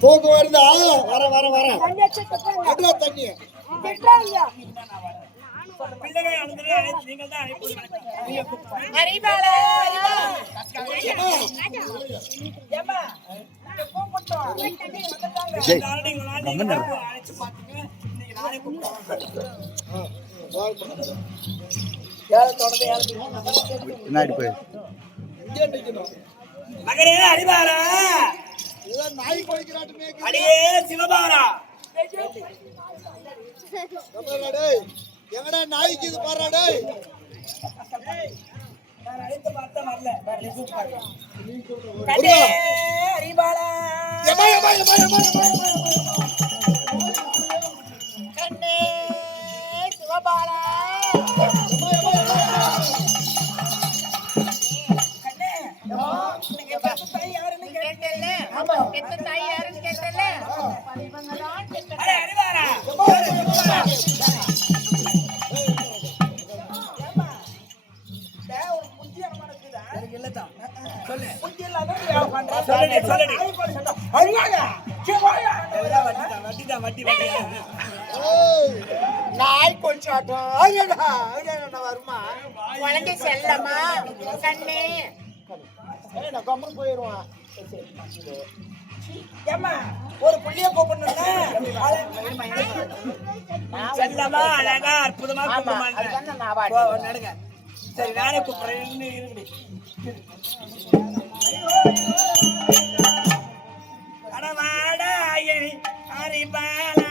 தூக்கம் வருதா? வர வர வர அட்ரா தண்ணி மகனே அறிவாரா, நாய் குளிக்கிறாட்டுமே. அடியே சிவபாரா, எங்கடா நாய்க்கு இது பாடுறாடே? அறிவாளா கண்ணே சிவபாலா கண்ணே தாய் யாருன்னு கேட்டல. தாய் யாருன்னு கேட்டல. அறிவாரா நாய் கொள்ளாட்டம் வருமா குழந்தை செல்லமா கண்ணே கம்மன் போயிருவான். ஏமா ஒரு புள்ளிய கூப்பிடணும்னா செல்லமா அழகா அற்புதமா நடங்க. சரி நானே கூப்பிடுறேன். அடவாடாயணி அறிவாளா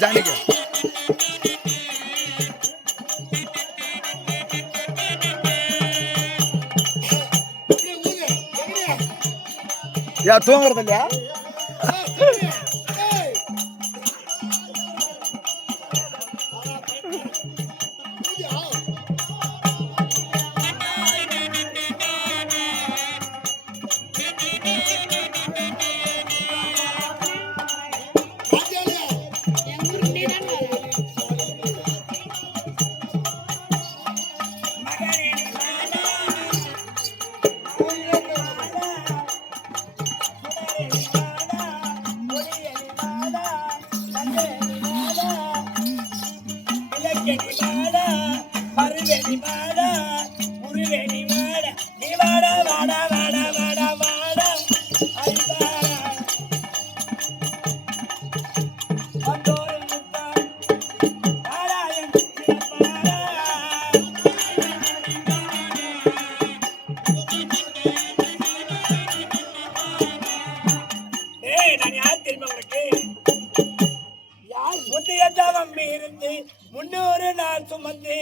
जाने के या तू करता முன்னூறு நாள் சுமந்து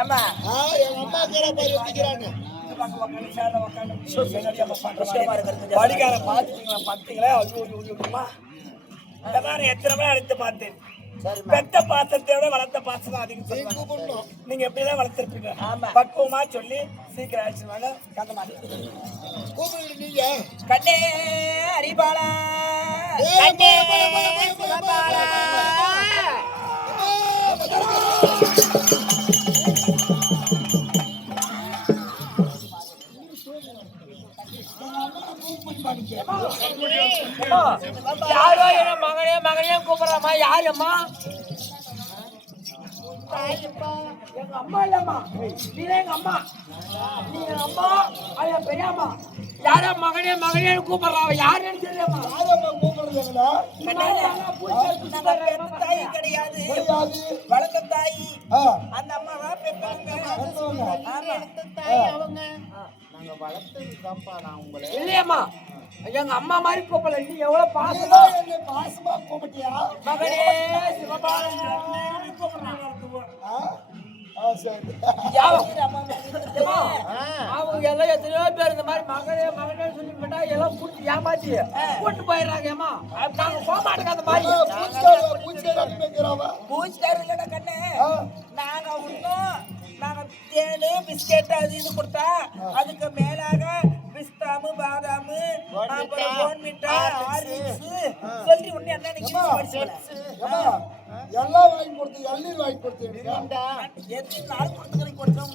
ஏமா எங்க அம்மா கேரா பாரு வச்சுக்கிறாங்க. படிக்கார பாத்தீங்களா இந்த மாதிரி எத்தனை பேர் எடுத்து பார்த்தேன். பெத்த பாசத்தை விட வளர்த்த பாசம் தான் அதிகம் சொல்லுவாங்க. நீங்க எப்படிதான் வளர்த்திருப்பீங்க. பக்குவமா சொல்லி சீக்கிரம் ஆயிடுச்சு வாங்க. கந்த மாட்டேன் கூப்பிடுங்க நீங்க. கண்ணே அரிபாலா கண்ணே சிவபாலா. யாரோ என்ன மகனே மகனே கூப்பிடறாமா? யாரம்மா? எங்க அம்மா இல்லம்மா, நீதான் எங்க அம்மா. நீ எங்க அம்மா, அது என் பெரியம்மா. யாரோ மகனே மகனே கூப்பிடறாங்க. யாருன்னு தெரியமா? தாய் கிடையாது, வளர்த்த தாய். அந்த அம்மாவா பெற்றவங்க. இல்லையம்மா, எங்க அம்மா மாதிரி கூப்பிடல. நீ எவ்வளவு பாசமா பாசமா கூப்பிட்டியா? மகனே சிவபாலன் கூப்பிடுறாங்க. அவங்க எல்லாம் எத்தனையோ பேர் இந்த மாதிரி மகனே மகனே சொல்லி போட்டா எல்லாம் கூட்டி ஏமாத்தி கூட்டு போயிடுறாங்க. ஏமா நாங்க போக மாட்டோங்க. அந்த மாதிரி பூச்சிட்டாரு இல்லடா கண்ணு. நாங்க இன்னும் நாங்க தேனு பிஸ்கெட் அது இது கொடுத்தா அதுக்கு மேலாக பிஸ்தாமு பாதாமு அப்புறம் போன்மிட்டா ஆர்லிக்ஸ் சொல்லி ஒண்ணு என்ன எல்லாம் வாங்கி கொடுத்து எண்ணீர் வாங்கி கொடுத்து எத்தனை நாள் கொடுத்து கொடுத்தோம்.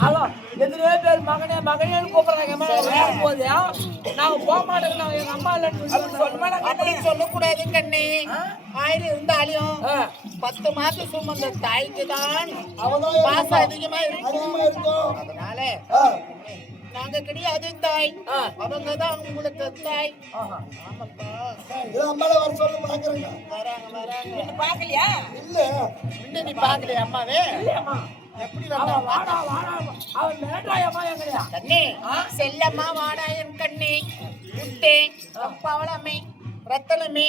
ஹலோ, எத்தனையோ பேர் மகனே மகனேன்னு கூப்பிடுறாங்க. போது நாங்க போக மாட்டோம். நாங்க எங்க அம்மா இல்லைன்னு சொல்லக்கூடாது கண்ணே. 1000 இருந்தாலும் 10 மாசம் சுமந்த தாய்க்கு தான் பாசம் அதிகமா இருக்கும். அதனால நாங்க கிடையாது தாய், அவங்க தான் உங்களுக்கு தாய். அம்மால வர சொல்லு பாக்குறேங்க. வராங்க வராங்க. பாக்கலையா? இல்ல இன்னும் நீ பாக்கலையா அம்மாவே? இல்லையம்மா. எப்படி வாடா வாடா அவன் மேடாயம்மா எங்கயா கண்ணே செல்லம்மா வாடாயன் கண்ணே முட்டே பவளமே ரத்தனமே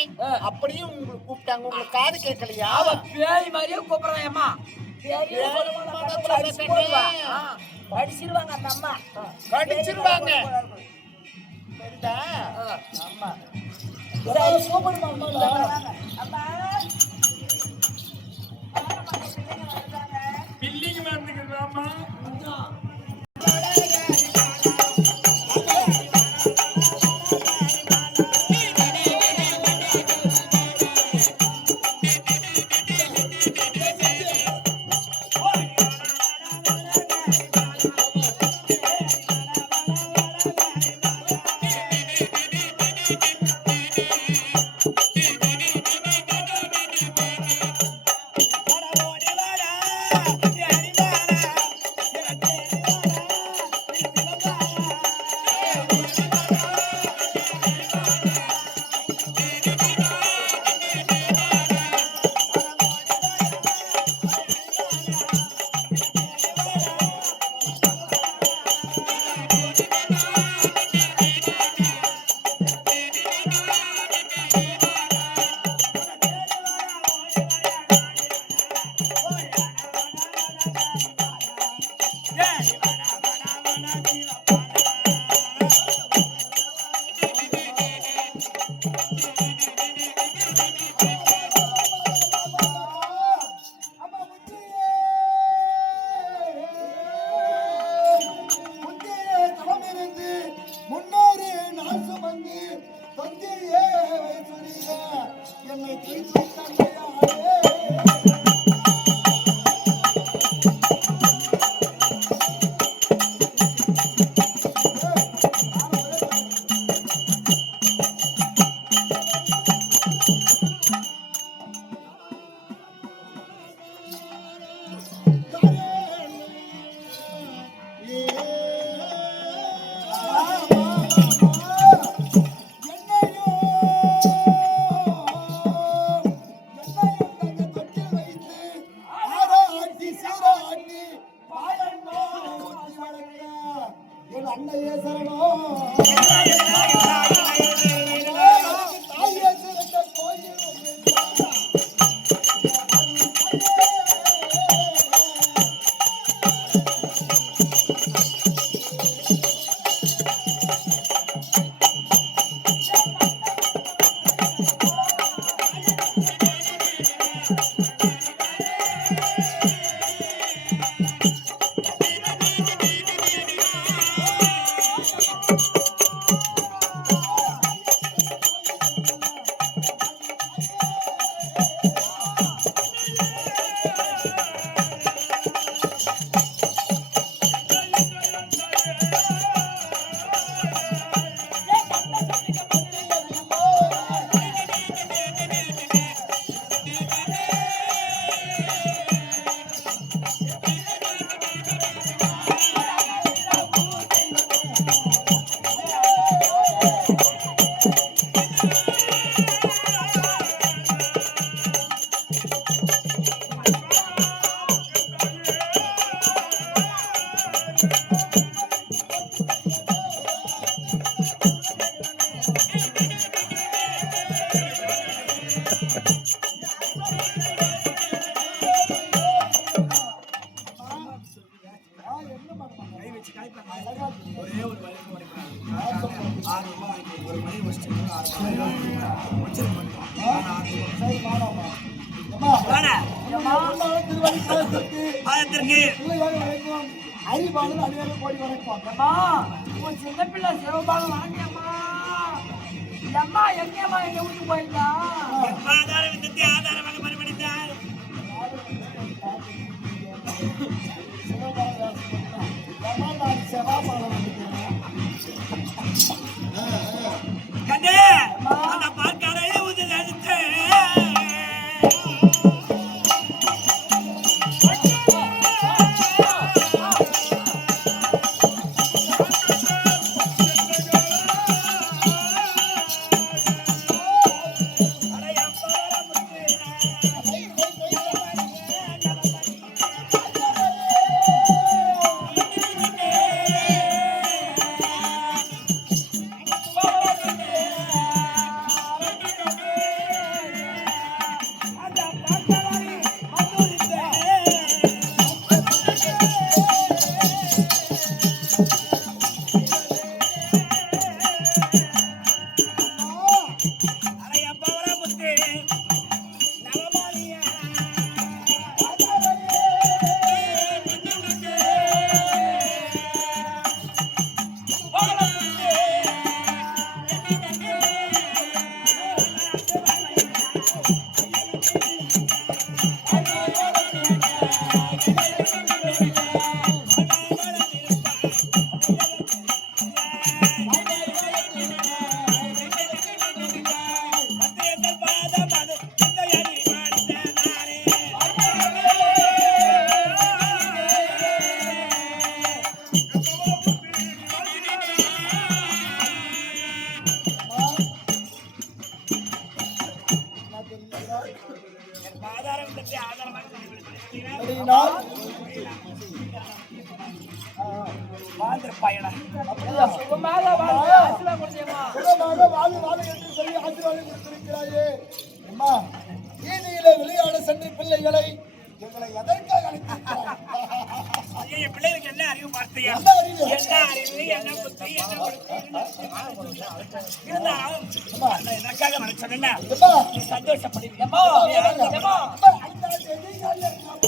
அப்படியே உங்களுக்கு கூப்பிட்டாங்க. உங்களுக்கு காது கேட்கலையா? அவ பேய் மாதிரியே கூப்பிடுறாயம்மா. அடிச்சிருவாங்க அந்த அம்மா, அடிச்சிருவாங்க. அம்மா பில்லிங் வந்துக்குறாமா. அண்ணையே சரணம். சரி மாடாமா அம்மா திருவள்ளி காலத்திற்கு பிள்ளையாக வரைக்கும் அறிவாளர் அடியாரை கோடி வரைக்கும் அம்மா உன் சின்ன பிள்ளை சிவபாலம் வாங்கியம்மா அம்மா எங்கேம்மா எங்க வீட்டுக்கு போயிருந்தா சுகமாக வாழ்ந்து ஆசீர்வாதம் கொடுத்தேம்மா. சுகமாக வாழ வாழ என்று சொல்லி ஆசீர்வாதம் கொடுத்திருக்கிறாயே அம்மா. வீதியிலே விளையாட சென்ற பிள்ளைகளை எங்களை எதற்காக அழைத்திருக்கிறாய்? பிள்ளைகளுக்கு என்ன அறிவு பார்த்தையா? என்ன அறிவு? என்ன அறிவு, என்ன புத்தி, என்ன ஒழுக்கம் இருந்தாலும் எனக்காக வர சொன்னா அம்மா, நீ சந்தோஷப்படுவீங்க. ஏம்மா, ஏம்மா, அந்த செடிகள் என்னமோ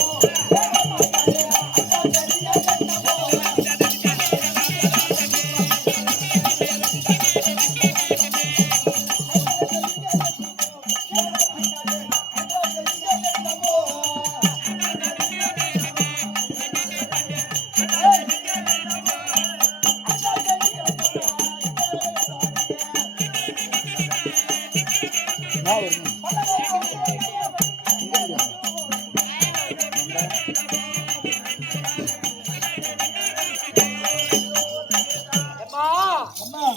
ஏம்மா,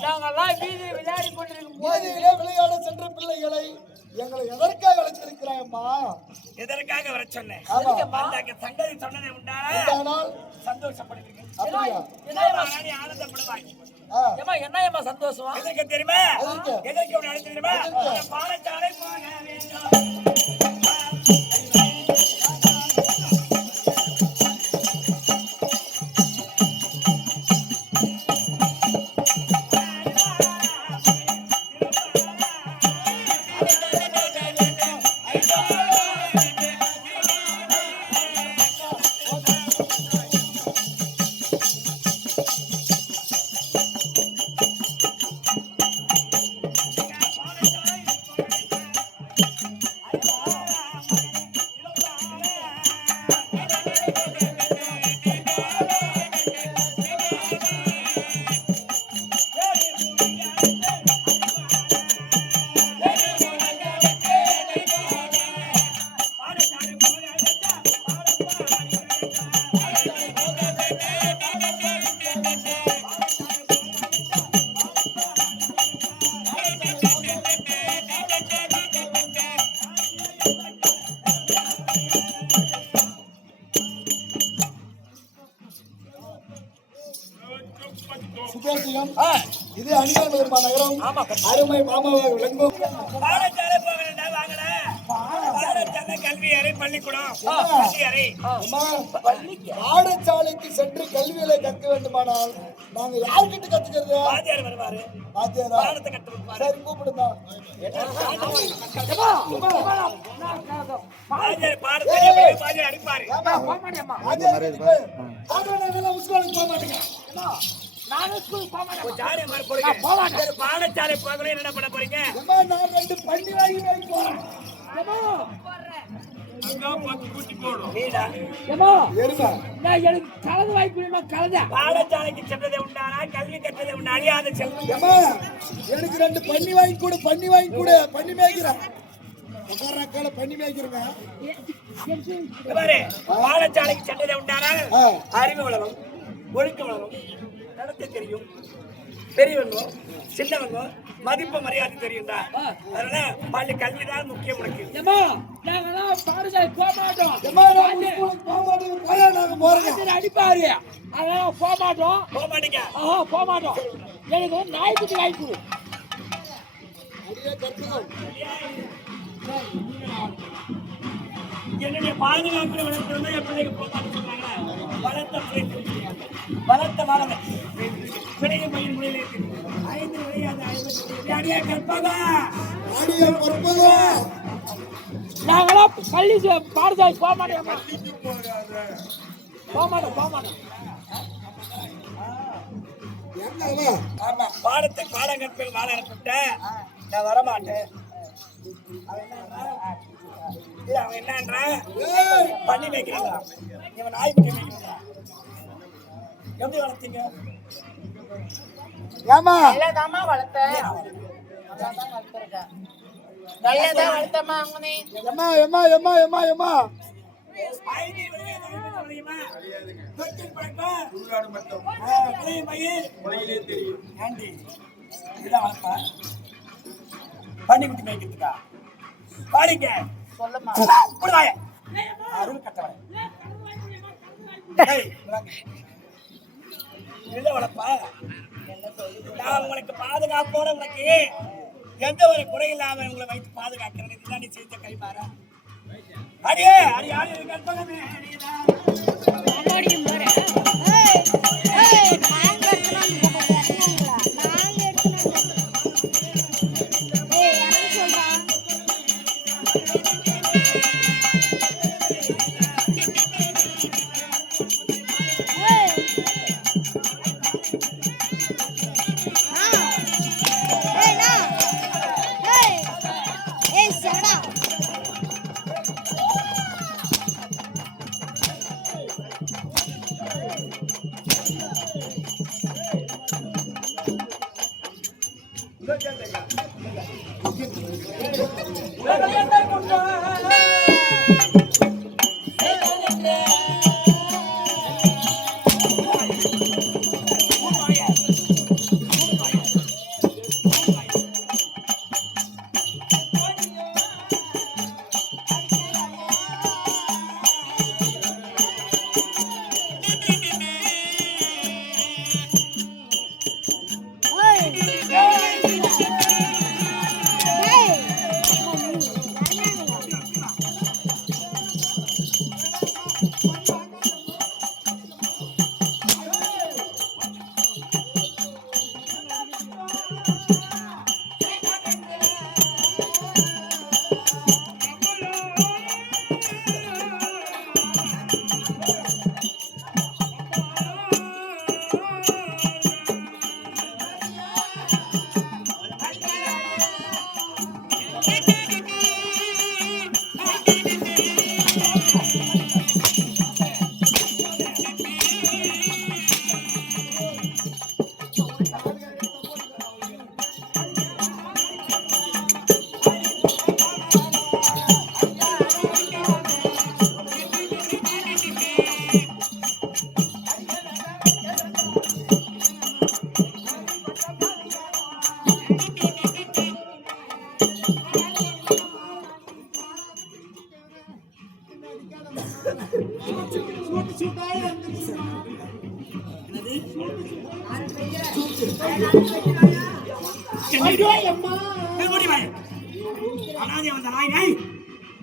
நாங்கெல்லாம் வீதியில் விளையாடி கொண்டிருக்கும் போது வீதியிலே விளையாட சென்ற பிள்ளைகளை எங்களை எதற்காக அழைத்திருக்கிறாய் அம்மா? எதற்காக வர சொன்னேன்? ஆமா. அந்த சங்கதி சொன்னதை உண்டா ஆனால் சந்தோஷப்படுவீங்க. அப்படியா? நீ ஆனந்தப்படுவாய். ஏம்மா, என்ன சந்தோஷம்? எதற்கு தெரியுமா? எதற்கு? எதற்கு உன்னை அழைத்து தெரியுமா? எதற்கு? இந்த பாடசாலை போக வேண்டும். சுகேசியம் இது அணிகள் நகரம் அருமை மாமாவாக விளங்கும் பாடசாலை போக வேண்டாம் வாங்கல. பாடசாலை கல்வி கல்வி அறை, பள்ளிக்கூடம், பள்ளி அறை. அம்மா, பாடசாலைக்கு சென்று கல்விகளை கற்க வேண்டுமானால் நாங்க யார்கிட்ட கத்துக்கிறது? வாத்தியார் வருவாரு, வாத்தியாரா? பாடத்தை கற்று கொடுப்பாரு. சரி, கூப்பிடுங்க. வாத்தியார் பாடம் தெரியும், வாத்தியார் அடிப்பாரு. வாத்தியார் எதுக்கு? ஆனா நாங்கெல்லாம் ஸ்கூலுக்கு போக மாட்டேங்க. நானும் ஸ்கூல் போக மாட்டேன். ஜாலியா மாதிரி போறீங்க. சரி, பாடசாலை போகணும், என்ன பண்ண போறீங்க? அம்மா, நான் 2 பண்ணி வாங்கி போறேன். நீடா, எருமை. எனக்கு கலந்து வாய்ப்பு கலந்த பாடசாலைக்கு சென்றதை உண்டானா, கல்வி கற்றதை உண்டா, அழியாத செல்வம். அம்மா, எனக்கு 2 பண்ணி வாங்கி கொடு, பண்ணி வாங்கி கொடு. பண்ணி மேய்க்கிறேன். உட்கார பண்ணி மேய்க்கிறேங்க. இங்க பாரு, பாடசாலைக்கு சென்றதை உண்டானால் அறிவு வளரும், ஒழுக்க வளரும், நடத்த தெரியும், பெரியவங்க சின்னவங்க மதிப்பு மரியாதை தெரியும்டா. அதனால பள்ளி கல்விதான் முக்கியம் உனக்கு. நாங்கெல்லாம் பாடசாலை போக மாட்டோம். அம்மா, நான் ஸ்கூலுக்கு போக மாட்டேங்க. போயா, நாங்க போறோம். அடிப்பாரு, அதெல்லாம் போக மாட்டோம். போக மாட்டீங்க. போக மாட்டோம். எனக்கு நாய்க்குட்டி வாங்கி கொடு. அடியே கற்பகம். என்னுடைய பாதுகாப்பு வளர்க்கிறது என் பிள்ளைக்கு போக மாட்டேன்னு சொன்னாங்க. வளர்த்த பிள்ளை, வளர்த்த மாணவன் பிள்ளைய பையன் முடியல இருக்கு. 5 விளையாத 50 அடியே கற்பகம். அடியே கற்பகம். நாங்களாம் பள்ளி பாடசாலை போக மாட்டோம். போக மாட்டோம். என்னவா? ஆமா, பாடத்தை பாடம் கற்பேன் வாழ அனுப்பிவிட்டேன். நான் வரமாட்டேன். அவன் என்னன்றான், பண்ணி வைக்கிறாங்க, இவன் நாய்க்குட்டி வைக்கிறான். எப்படி வளர்த்தீங்க? ஏமா? நல்லதாமா வளர்த்தேன். நல்லதா வளர்த்தமா அங்கனே. எம்மா எம்மா எம்மா எம்மா எம்மா. 5 விளையாத 50 விளையுமா? தொட்டில் பழக்கம். சுடுகாடு மட்டும். விளைய மயில். உலகிலே தெரியும். ஆண்டி. இதான் வளர்ப்பா. பண்ணிக்குட்டி மேய்க்கிறதுக்கா? பாடிங்க. சொல்லுமா. புடுவாய. அருள் கட்டவன். ஏய், வாங்க. இதான் வளர்ப்பா. நான் உங்களுக்கு பாதுகாப்போட உனக்கு எந்த ஒரு குறை இல்லாம உங்களை வைத்து பாதுகாக்கிறேன். இதுதான் நீ செய்த கைமாறா? அடியே, அடி யாரு கற்பகமே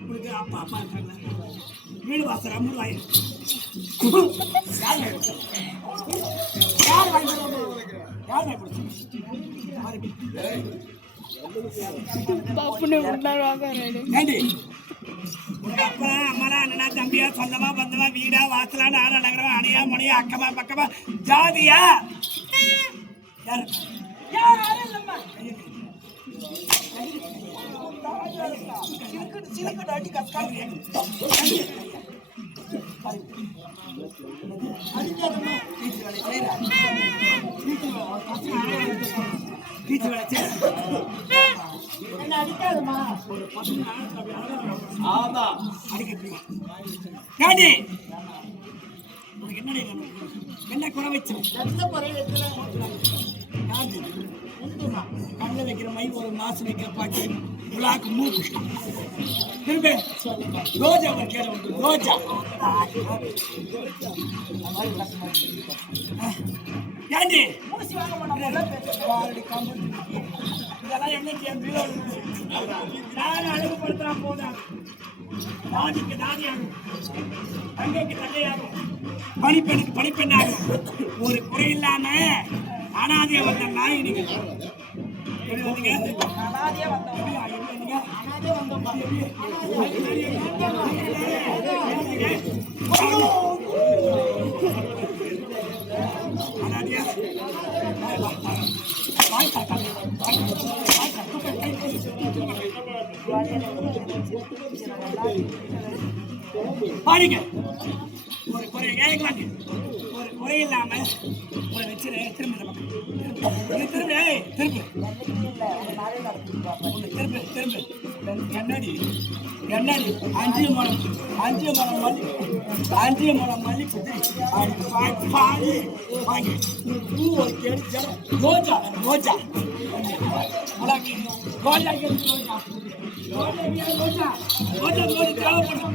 உங்களுக்கு அப்பா அம்மா இருக்காங்க, வீடு வாசல் அம்மூர் வாங்கி யார் வாங்கி ஏண்டி உங்க அப்பா அம்மாலாம் அண்ணனா தம்பியா சொந்தமா பந்தமா வீடா வாசலா நாடா நகரமா அணியா மணியா அக்கமா பக்கமா ஜாதியா யாரு என்ன குறை வச்சு கண்ண வைக்கிற மை ஒரு மாசம் வைக்கிற பாட்டு விழாக்கு மூக்கு திரும்ப ரோஜா ஒரு கேட உண்டு ரோஜா ஏண்டி இதெல்லாம் என்ன நான் அழகுபடுத்துறா போதான் தாதிக்கு தாதியாகும் தங்கைக்கு தங்கையாகும் பணிப்பெண்ணுக்கு பணிப்பெண்ணாகும் ஒரு குறை இல்லாம அனாதையா வந்த நாய் நீங்க பாருங்க ஒரு குறை ஏழைக்கு ஒரு குறை இல்லாம ஒரு வச்சிரு திரும்ப திரும்ப என்னடி என்னடி 5 முழம் மல்லி பாடி வாங்கி பூ ஒரு கேடு ரோஜா ரோஜா ரோஜா ரோஜா ரோஜா தேவைப்படும்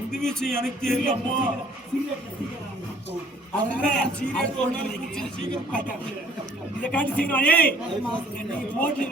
இந்த விஷயம் எனக்கு தெரியலப்போ இதை காட்டி சீக்கிரம் ஏய் நீ போட்டு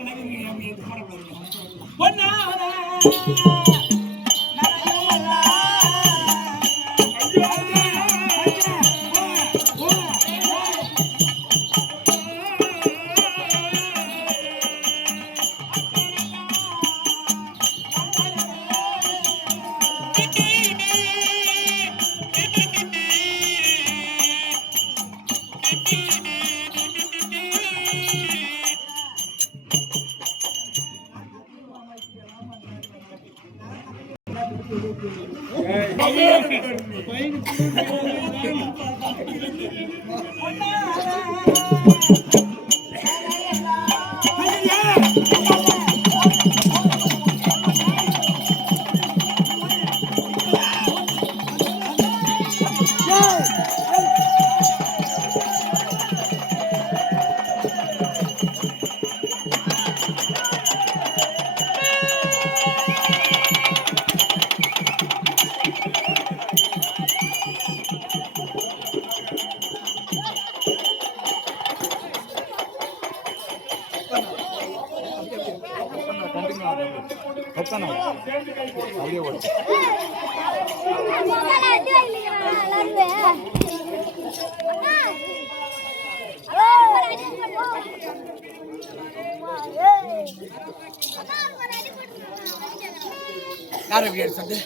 யாரும் வீடு சொல்லு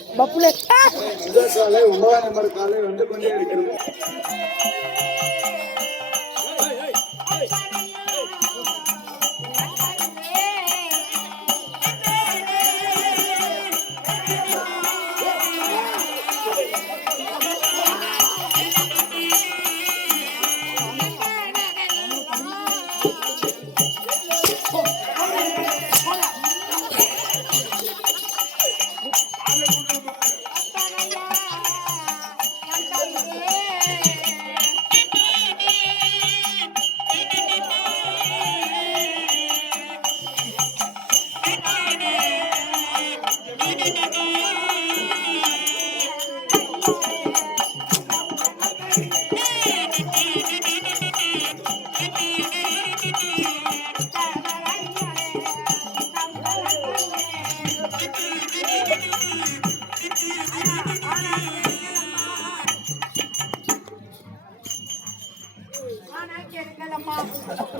காலை 9 நம்பர் காலை வந்து கொண்டே இருக்கிறது.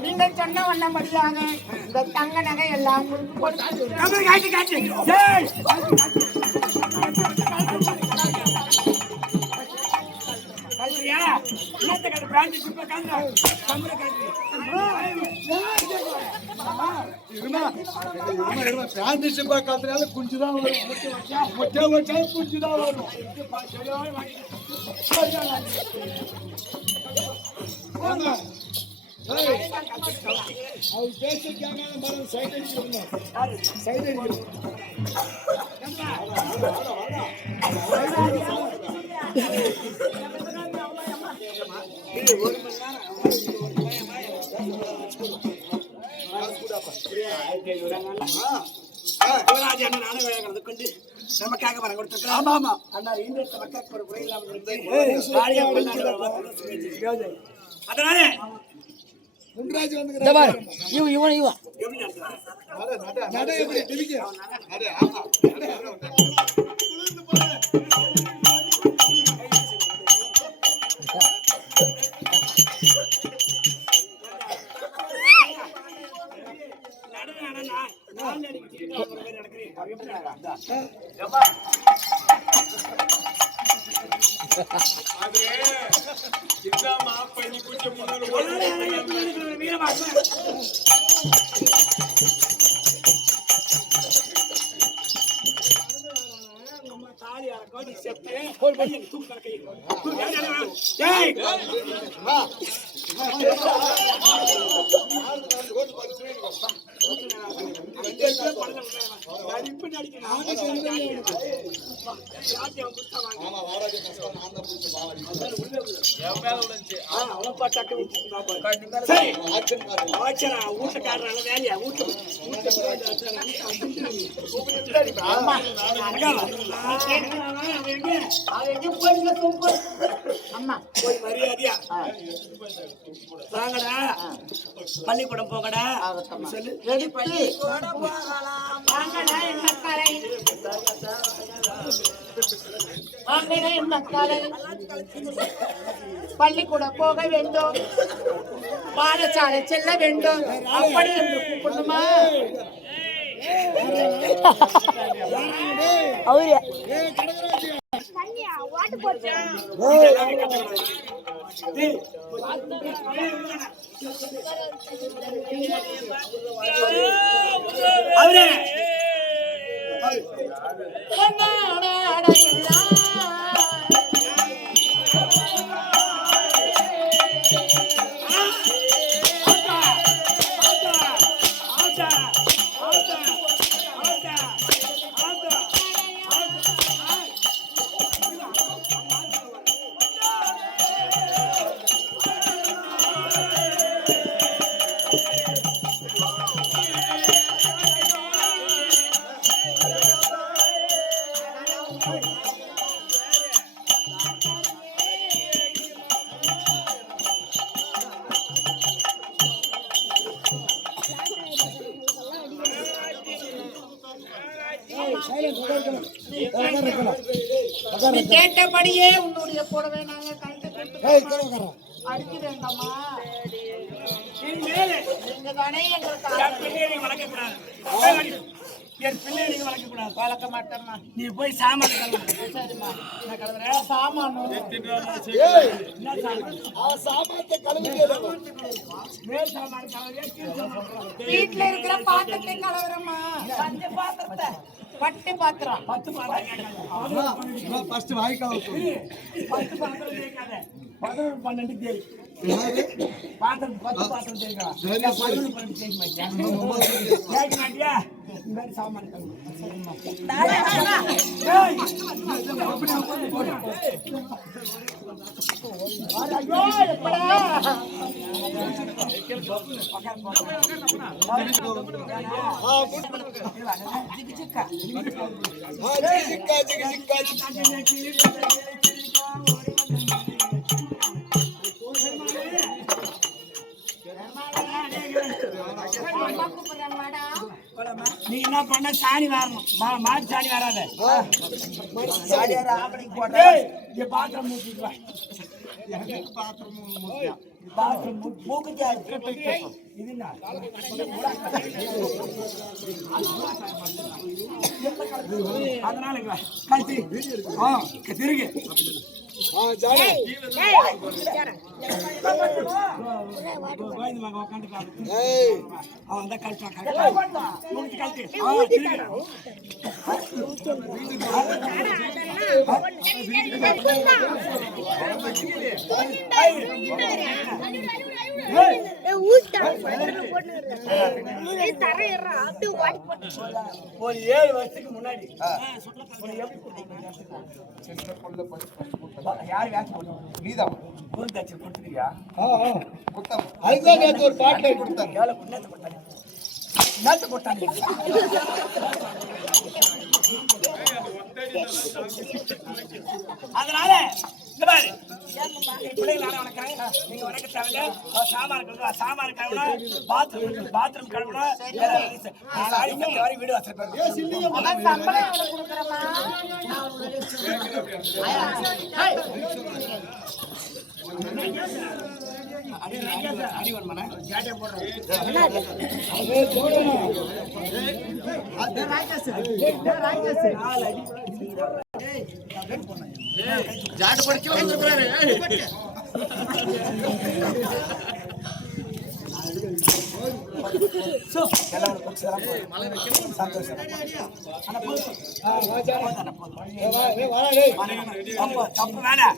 நீங்கள் சொன்ன வண்ணபடியாக இந்த தங்க நகை எல்லாம் காலத்தினால குஞ்சுதான் வரும். முட்டை வச்சா குஞ்சுதான் வரும். அவர் பேசிருக்காங்க மரம் சைட் அடிச்சிருக்கணும். சைட் அடிக்கணும். நமக்காக வர கொடுத்திருக்கிறோம். ஆமா ஆமா அண்ணா இந்த மக்களுக்கு ஒரு குறை இல்லாமல் அதனால முன்ராஜ் வந்து இவன் எப்படி நடத்துறாங்க? நடை எப்படி டிவிக்கு ஊட்டக்காரனால வேலையா போய் மரியாதையா வாங்கடா பள்ளிக்கூடம் போகடா சொல்லு. வாங்கடா என் மக்களை, வாங்கடா என் மக்களை, பள்ளிக்கூடம் போக வேண்டும், பாடசாலை செல்ல வேண்டும் அப்படி என்று கூப்பிடணுமா? அவரு அவரே நீ கேட்டபடியே உன்னுடைய புடவை நாங்க கழட்டி அடிக்க வேண்டாமா? நீங்க தானே எங்களுக்கு என் பிள்ளையை நீங்க வளர்க்கக்கூடாது. என் பிள்ளையை நீங்க வளர்க்கக்கூடாது. வளர்க்க மாட்டேம்மா. நீ போய் சாமான் கழுவு. சரிம்மா. என்ன கழுவுற? சாமானு என்ன சாமான்? சாமானத்தை கழுவி மேல் சாமான் கழுவுறியா? கீழ் சாமான் கழுவுறியா? வீட்டுல இருக்கிற பாத்திரத்தை கலவரமா? பஞ்ச பாத்திரத்தை பட்டு பாத்திரம் 10 பாத்திரம் கேட்காத. ஃபர்ஸ்ட் வாய்க்கால் 10 பாத்திரம் கேட்காத. 11 12 தேய். பாத்திரம் 10 பாத்திரம் தேய்க்கலாம். 11 12 தேய்க்க மாட்டியா? தேய்க்க மாட்டியா? இந்த மாதிரி சாமான் கழுவு. ஏய்! நீ என்ன பண்ண சாணி வரணும் மாட்டு சாணி வராத பாத்திரம் மூக்கிட்டு பாத்திரம் மூக்குத்தி இது என்ன அதனால கழிச்சு திருகு அவன் தான் கழிச்சு ஒரு 7 வருஷத்துக்கு முன்னாடி யாரு நீதான் கொடுத்தாச்சு கொடுத்துக்கிறியா அதுதான் நேற்று ஒரு பாட்டில் கொடுத்தாங்க எவ்வளோ கொடுத்தாங்க நேற்று கொடுத்தாங்க அதனால இந்த மாதிரி பிள்ளைங்க வணக்கம் நீங்க வணக்க தேவையில்ல சாமான் கழுவணும் சாமான் கழுவணும் பாத்ரூம் கழுவணும் வீடு வசதி சம்பளம் கொடுக்குறமா? அடி வருமானா ஜாட்டே போடுறேன் ஜாட்டு படிக்க வந்துருக்காரு தப்பு வேணாம்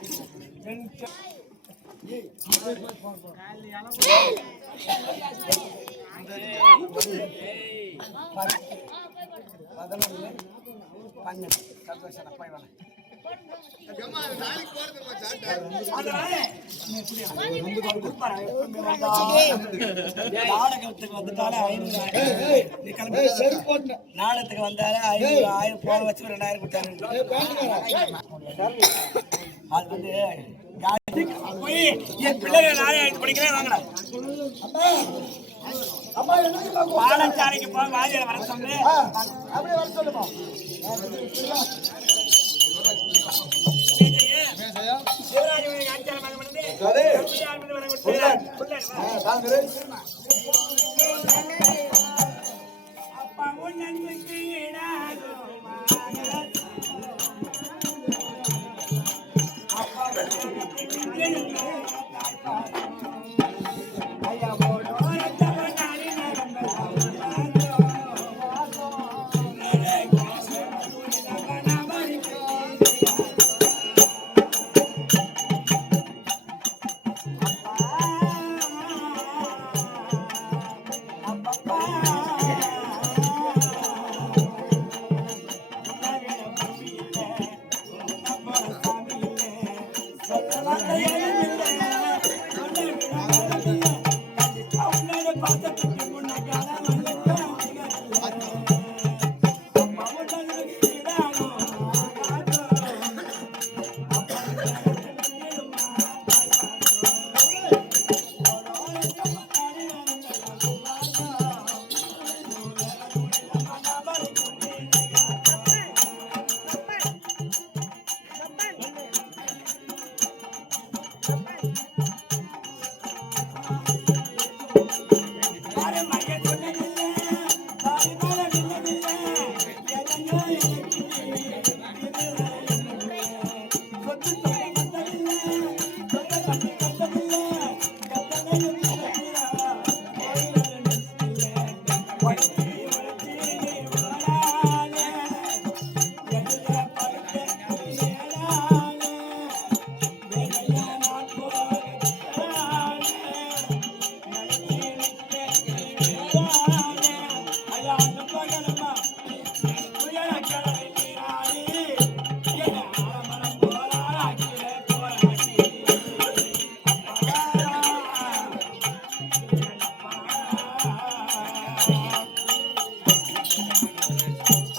நாடகத்துக்கு வந்துட்டாலே 500 நாடகத்துக்கு வந்தாலே 500 போன வச்சு 2000 கொடுத்தாரு அது வந்து போய் என் பிள்ளைகள் 4000 படிக்கிறேன் வாங்கலாம் பாலச்சாலைக்கு போக வாதியில வர சொல்லு அப்படியே வர சொல்லுமா சிவராஜ் அஞ்சாறு மகன் அப்பா நன்மைக்கு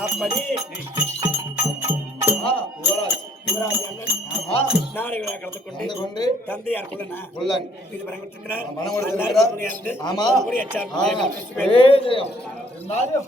அப்படி யுவராஜ் யுவராஜ் அண்ணன் ஆமா நாடக விழா கலந்து வந்து கொண்டு கொண்டு தந்தையார் குள்ளனா உள்ளன் இது பணம் கொடுத்திருக்கிறார். மனம் கொடுத்திருக்கிறார். துணையா இருந்து ஆமா. கூடிய அச்சார் ஆ, துணையாக ஏ ஜெயம். இருந்தாலும்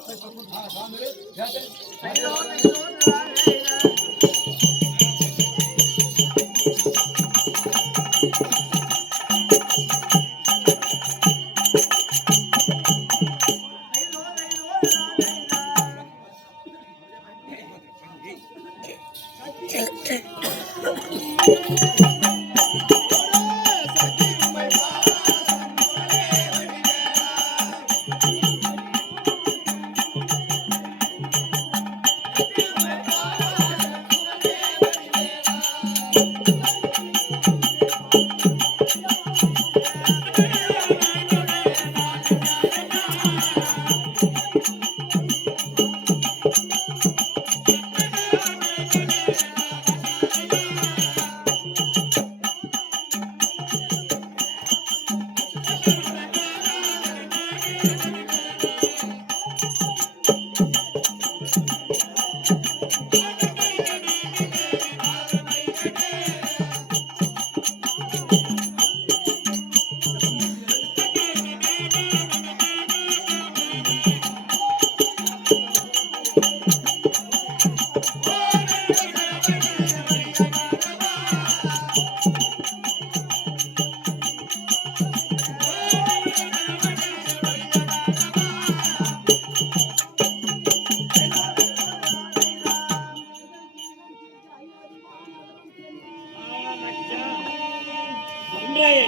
இன்றைய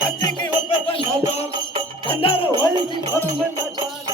கட்சிக்கு அண்ணார ஒழிச்சு போனோம்